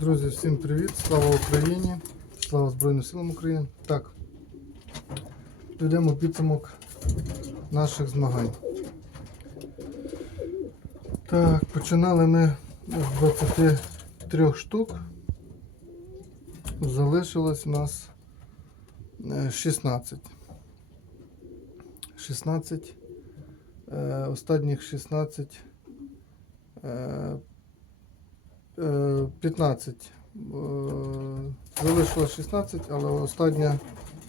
Друзі, всім привіт! Слава Україні! Слава Збройним силам України! Так, підемо підсумок наших змагань. Так, починали ми з 23 штук. Залишилось у нас е, 16. 16. Е, Останніх 16. Е, Е, 15. Е, Залишилось 16, але остання,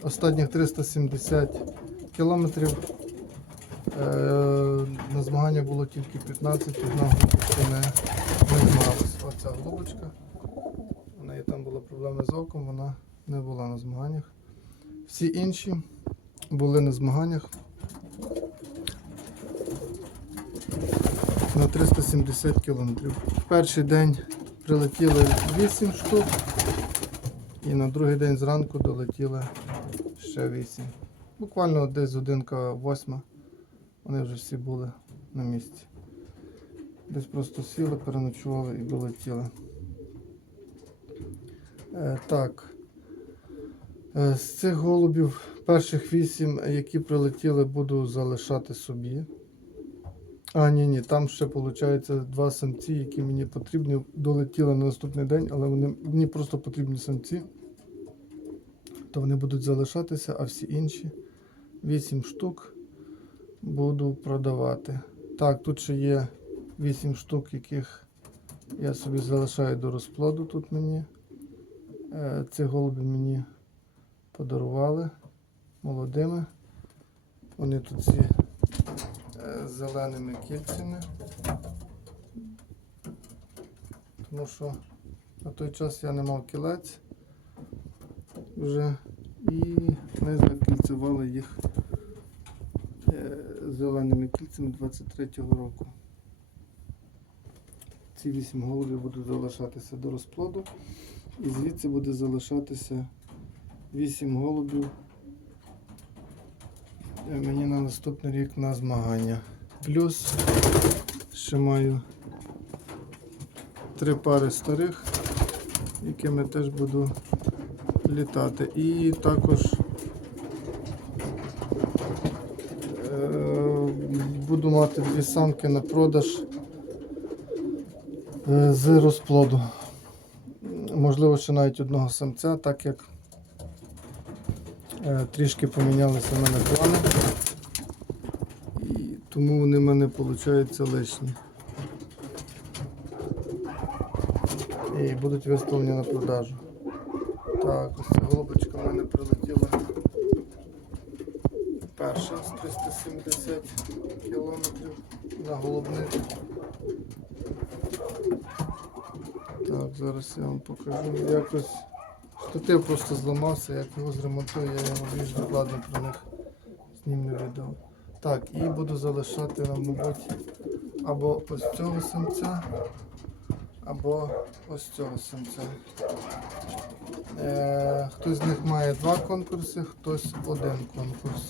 останніх 370 кілометрів е, на змагання було тільки 15, одна ще не, не змагалася. Оця голубочка. У неї там була проблема з оком, вона не була на змаганнях. Всі інші були на змаганнях. на 370 кілометрів. Перший день прилетіли 8 штук, і на другий день зранку долетіли ще 8. Буквально десь годинка восьма. Вони вже всі були на місці. Десь просто сіли, переночували і долетіли. Е, так. Е, з цих голубів перших 8, які прилетіли, буду залишати собі. А, ні, ні, там ще виходить два самці, які мені потрібні. Долетіли на наступний день, але вони мені просто потрібні самці. То вони будуть залишатися, а всі інші 8 штук буду продавати. Так, тут ще є 8 штук, яких я собі залишаю до розплоду тут мені. Е, Ці голуби мені подарували молодими. Вони тут всі зеленими кільцями. Тому що на той час я не мав кілець вже і ми закільцювали їх е, зеленими кільцями 23-го року. Ці вісім голубів будуть залишатися до розплоду і звідси буде залишатися вісім голубів Е, мені на наступний рік на змагання. Плюс ще маю три пари старих, якими теж буду літати. І також е, буду мати дві самки на продаж е, з розплоду. Можливо, ще навіть одного самця, так як Трішки помінялися в мене плани. І тому вони в мене виходять лишні. І будуть виставлені на продажу. Так, ось ця голубочка в мене прилетіла перша з 370 кілометрів на голубник. Так, зараз я вам покажу. Якось Штатив просто зламався, як його зремонтую, я його більш докладно про них знімлю відео. Так, і буду залишати, мабуть, або ось цього самця, або ось цього самця. Е, хтось з них має два конкурси, хтось один конкурс.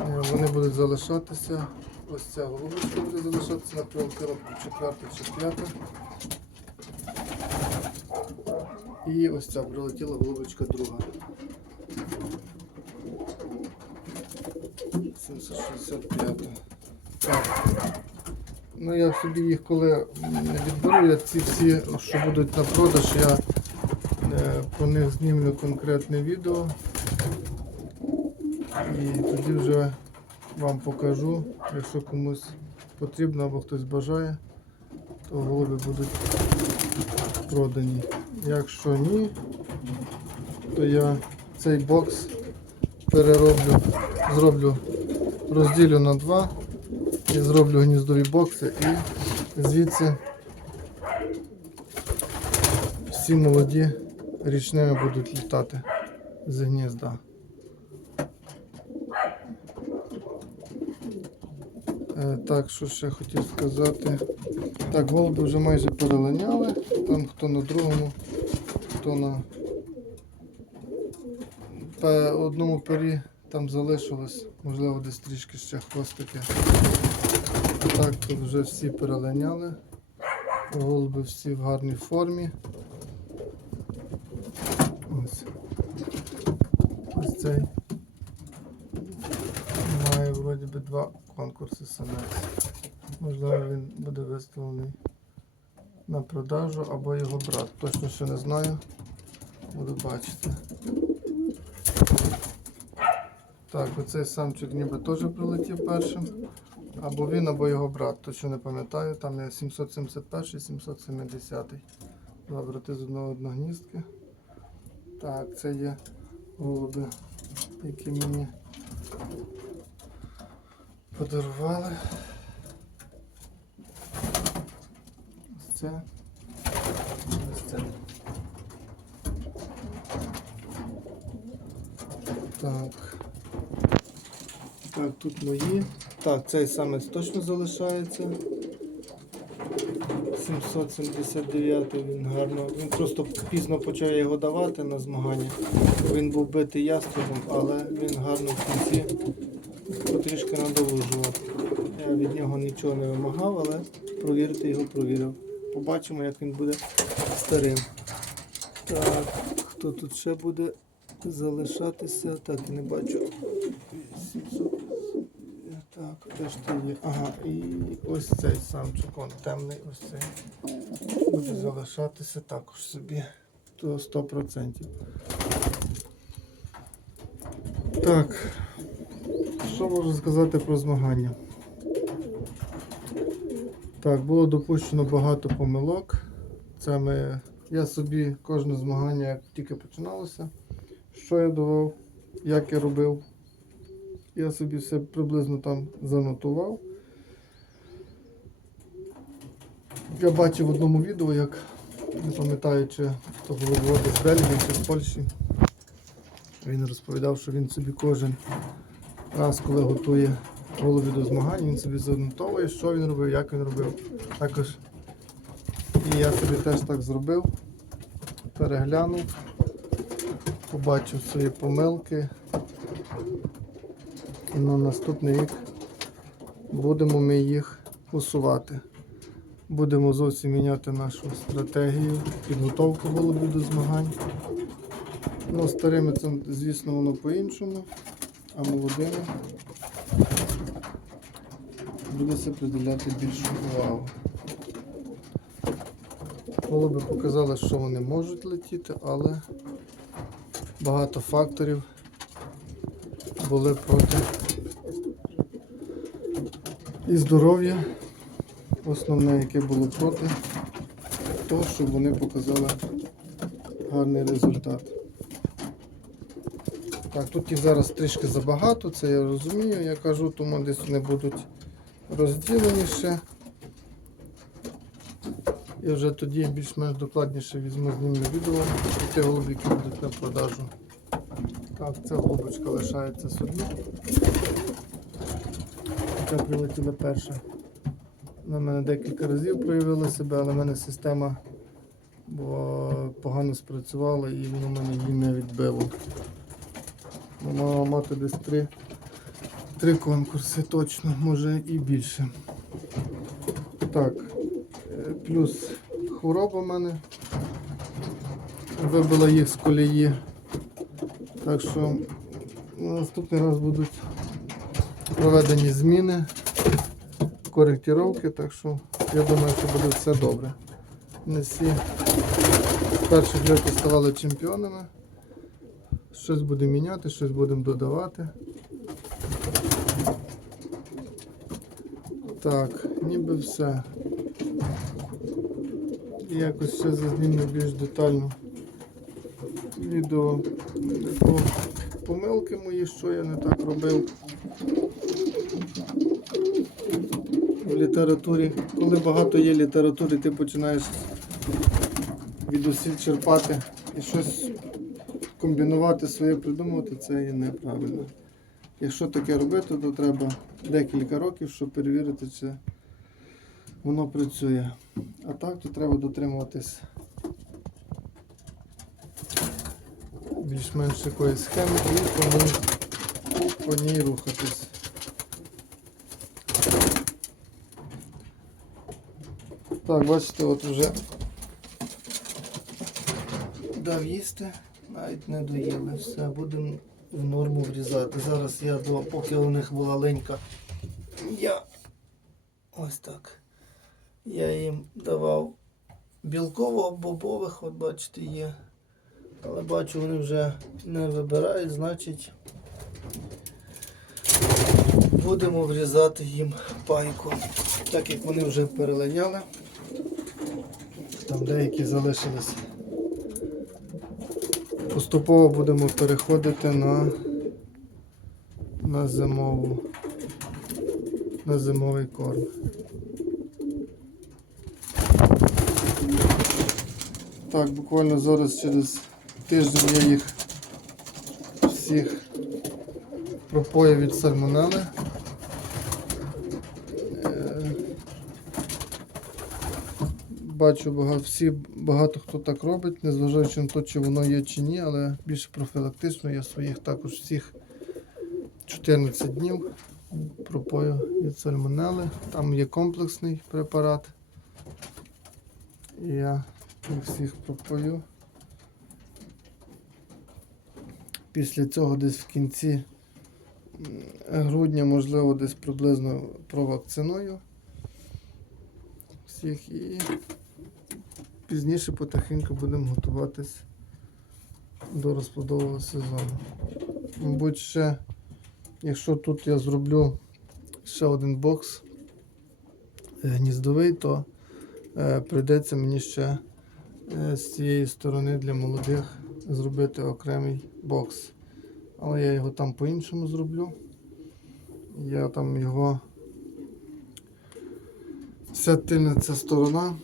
Е, вони будуть залишатися. Ось ця голубочка буде залишатися на коробку четверта чи п'ята. І ось ця прилетіла голубочка друга. 765. Так. Ну я собі їх коли не відберу, я ці всі, що будуть на продаж, я е, про них знімлю конкретне відео. І тоді вже вам покажу, якщо комусь потрібно або хтось бажає, то голуби будуть продані. Якщо ні, то я цей бокс перероблю, зроблю, розділю на два і зроблю гніздові бокси і звідси всі молоді річними будуть літати з гнізда. Так, що ще хотів сказати. Так, голуби вже майже перелиняли. Там хто на другому, хто на одному пері там залишилось, можливо, десь трішки ще хвостики. Так тут вже всі перелиняли. Голуби всі в гарній формі. Ось. Ось цей. Має вроді би два конкурси самець. Можливо, він буде виставлений на продажу або його брат. Точно ще не знаю. Буду бачити. Так, оцей самчик ніби теж прилетів першим. Або він, або його брат, точно не пам'ятаю. Там є 771 770. Два брати з одного одногніздки. Так, це є голуби, які мені подарували. Ось це. Ось це. Так. Так, тут мої. Так, цей самець точно залишається. 779 він гарно. Він просто пізно почав його давати на змагання. Він був битий яструбом, але він гарно в кінці потрішки надолужував. Я від нього нічого не вимагав, але провірити його провірив. Побачимо, як він буде старим. Так, хто тут ще буде залишатися? Так, я не бачу. Так, де ж ти є? Ага, і ось цей самчик, он темний, ось цей. Буде залишатися також собі. То 100%. Так, що можу сказати про змагання? Так, було допущено багато помилок. Це ми, я собі кожне змагання, як тільки починалося, що я давав, як я робив. Я собі все приблизно там занотував. Я бачив в одному відео, як не пам'ятаю, чи то було з Бельгії чи з Польщі. Він розповідав, що він собі кожен раз, коли готує голові до змагань, він собі занотовує, що він робив, як він робив. Також і я собі теж так зробив, переглянув, побачив свої помилки. І на наступний рік будемо ми їх усувати. Будемо зовсім міняти нашу стратегію, підготовку голубів до змагань. Ну, старими це, звісно, воно по-іншому, а молодими будеться приділяти більшу увагу. Голуби показали, що вони можуть летіти, але багато факторів були проти і здоров'я. Основне, яке було проти того, щоб вони показали гарний результат. Так, тут їх зараз трішки забагато, це я розумію, я кажу, тому десь вони будуть розділені ще. І вже тоді більш-менш докладніше візьму знімлю відео ті голуби, які будуть на продажу. Так, ця голубочка лишається собі. Яка прилетіла перша. В мене декілька разів проявила себе, але в мене система погано спрацювала і воно мене її не відбило. Ну, Мала мати десь три, три конкурси точно, може і більше. Так, е, плюс хвороба в мене. Вибила їх з колії. Так що на наступний раз будуть проведені зміни, коректировки, так що я думаю, що буде все добре. Не всі з перших льотів ставали чемпіонами. Щось будемо міняти, щось будемо додавати. Так, ніби все. Якось ще зазніму більш детально відео по помилки мої, що я не так робив. В літературі, коли багато є літератури, ти починаєш від усіх черпати і щось комбінувати своє придумувати, це є неправильно. Якщо таке робити, то треба декілька років, щоб перевірити, чи воно працює. А так, то треба дотримуватись більш-менш якоїсь схеми і по ній, по ній рухатись. Так, бачите, от вже дав їсти, навіть не доїли. Все, будемо в норму врізати. Зараз я до, поки у них була ленька, я ось так. Я їм давав білково-бобових, от бачите, є. Але бачу, вони вже не вибирають, значить будемо врізати їм пайку. Так як вони вже перелиняли. Там деякі залишились. Поступово будемо переходити на, на зимову. На зимовий корм. Так, буквально зараз через тиждень я їх всіх пропою від сальмонели. Бачу, багато, всі, багато хто так робить, незважаючи на те, чи воно є чи ні, але більше профілактично я своїх також всіх 14 днів пропою від сальмонели. Там є комплексний препарат. І я їх всіх пропою. Після цього десь в кінці грудня, можливо, десь приблизно провакциную всіх і пізніше потихеньку будемо готуватись до розплодового сезону. Мабуть, ще, якщо тут я зроблю ще один бокс е, гніздовий, то е, прийдеться мені ще е, з цієї сторони для молодих зробити окремий бокс. Але я його там по-іншому зроблю. Я там його. Вся тильна ця сторона.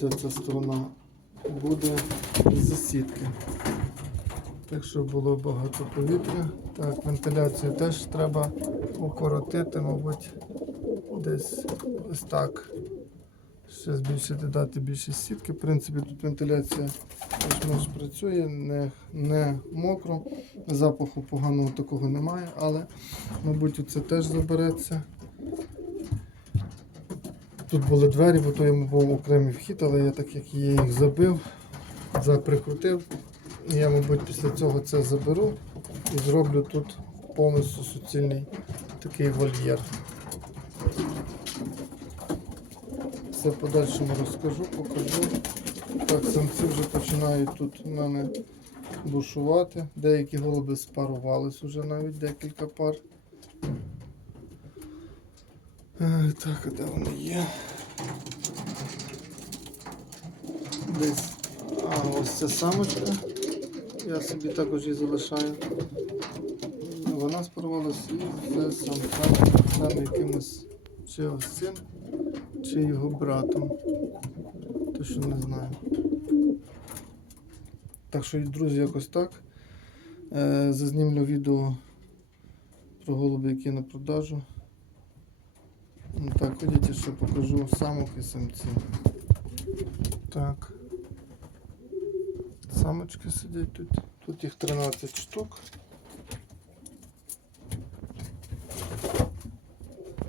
Вся ця сторона буде з сітки. Так, щоб було багато повітря. Так, вентиляцію теж треба укоротити, мабуть, десь ось так. Ще збільшити, дати більше сітки. В принципі, тут вентиляція більш-менш працює, не, не мокро, запаху поганого такого немає, але, мабуть, це теж забереться. Тут були двері, бо то йому був окремий вхід, але я так як я їх забив, заприкрутив. Я, мабуть, після цього це заберу і зроблю тут повністю суцільний такий вольєр. Все подальшому розкажу, покажу. Так, самці вже починають тут у мене бушувати. Деякі голуби спарувались вже навіть декілька пар. Е, Так, а де вони є? Десь. А, ось ця самочка. Я собі також її залишаю. Вона спарувалась і це самцем, там якимось чи ось цим, чи його братом. Точно не знаю. Так що, друзі, якось так. Е, зазнімлю відео про голуби, які на продажу. Ну, Так, ходіть, ще покажу самок і самців. Так. Самочки сидять тут. Тут їх 13 штук.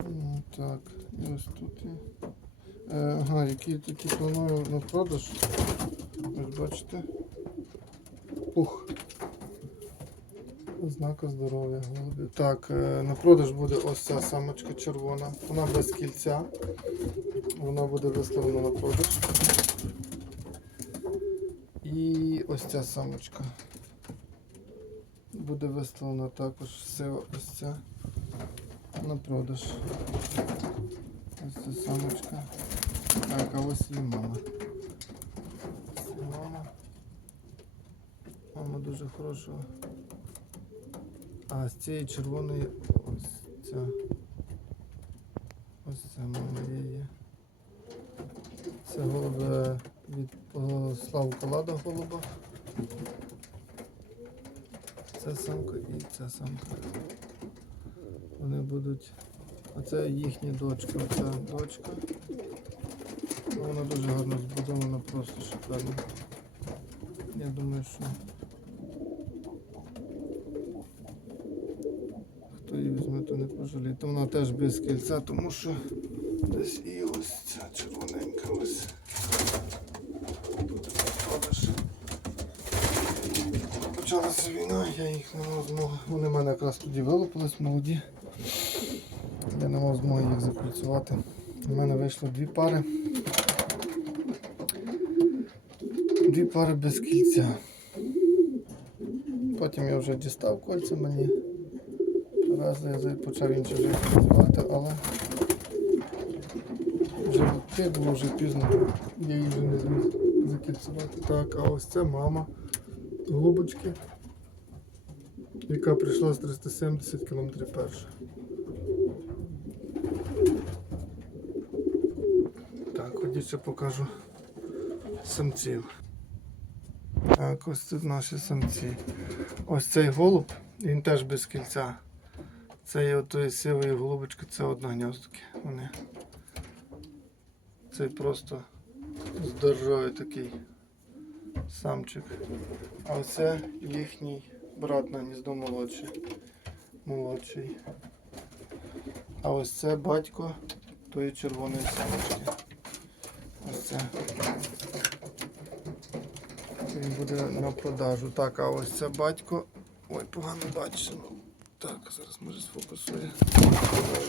Ну, Так, і ось тут є. Е, Ага, які такі планую на продаж. Ось бачите. Ух. Ознака здоров'я голубів. Так, е, на продаж буде ось ця самочка червона. Вона без кільця. Вона буде виставлена на продаж. І ось ця самочка. Буде виставлена також сива ось ця на продаж. Ось ця самочка. Так, а ось її мама. Мама. Мама дуже хорошого. А з цієї червоної ось ця. Ось мама її. Це голубе від Славка Лада голуба. Це самка і ця самка. Вони будуть. А це їхня дочка, оця дочка. Вона дуже гарно збудована, просто шикарно. Я думаю, що то. Вона теж без кільця, тому що десь і ось ця червоненька ось. Почалася війна, я їх не мав змоги. Вони в мене якраз тоді вилупились молоді. Я не мав змоги їх запрацювати. У мене вийшло дві пари. Дві пари без кільця. Потім я вже дістав кольця мені. Привезли, я почав інші вже працювати, але вже те було вже пізно, я її вже не зміг закільцювати. Так, а ось це мама голубочки, яка прийшла з 370 км перша. Так, ходіть ще покажу самців. Так, ось тут наші самці. Ось цей голуб, він теж без кільця. Це є отої сивої голубочки, це одногньоздки. Вони. Цей просто здоровий такий самчик. А оце їхній брат на гніздо молодший. Молодший. А ось це батько тої червоної самочки. Ось це. Він буде на продажу. Так, а ось це батько. Ой, погано бачиш. Так, зараз може сфокусує.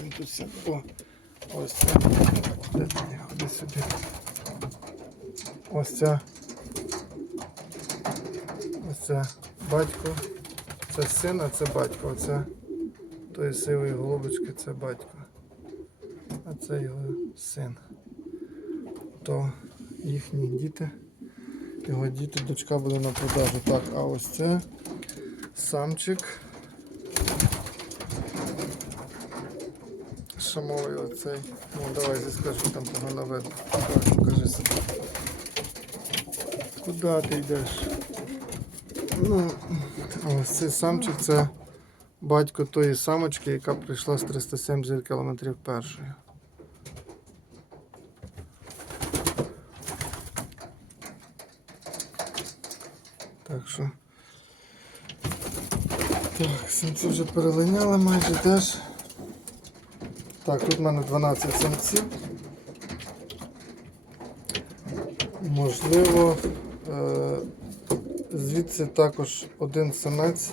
Він тут все. О, ось це. Де ти? Ходи сюди. Ось це. Ось це батько. Це син, а це батько. Оце тої сивої голубочки, це батько. А це його син. То їхні діти. Його діти, дочка буде на продажу. Так, а ось це самчик. Шамовий оцей. Ну давай скажу, там погано видно. Давай, покажи себе. Куди ти йдеш? Ну, ось цей самчик це батько тої самочки, яка прийшла з 370 км першою. Так що. Так, самці вже перелиняли майже теж. Так, тут в мене 12 самців. Можливо, е, звідси також один самець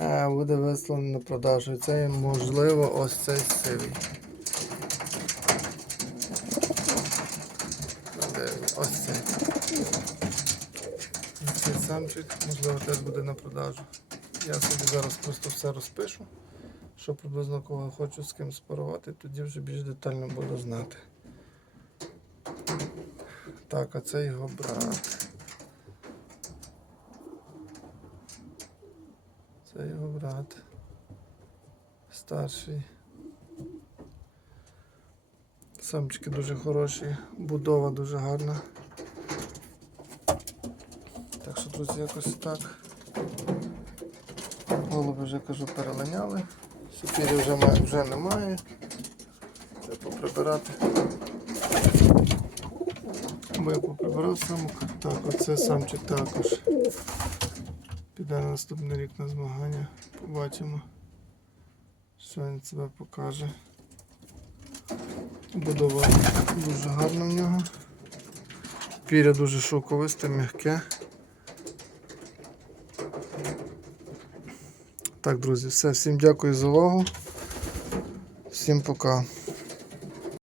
е, буде висланий на продажу. І Це можливо ось цей сивий. Ось цей. Цей самчик, можливо, теж буде на продажу. Я собі зараз просто все розпишу, що приблизно кого хочу з ким спарувати, тоді вже більш детально буду знати. Так, а це його брат. Це його брат. Старший. Самчики дуже хороші, будова дуже гарна. Так що, друзі, якось так. Голуби вже кажу перелиняли. Супірі вже, вже немає. Треба поприбирати. Бо я поприбирав самок. Так, оце самчик також. Піде на наступний рік на змагання. Побачимо, що він себе покаже. Будова дуже гарна в нього. Піря дуже шовковисте, м'яке. Так, друзі, все. Всім дякую за увагу. Всім пока.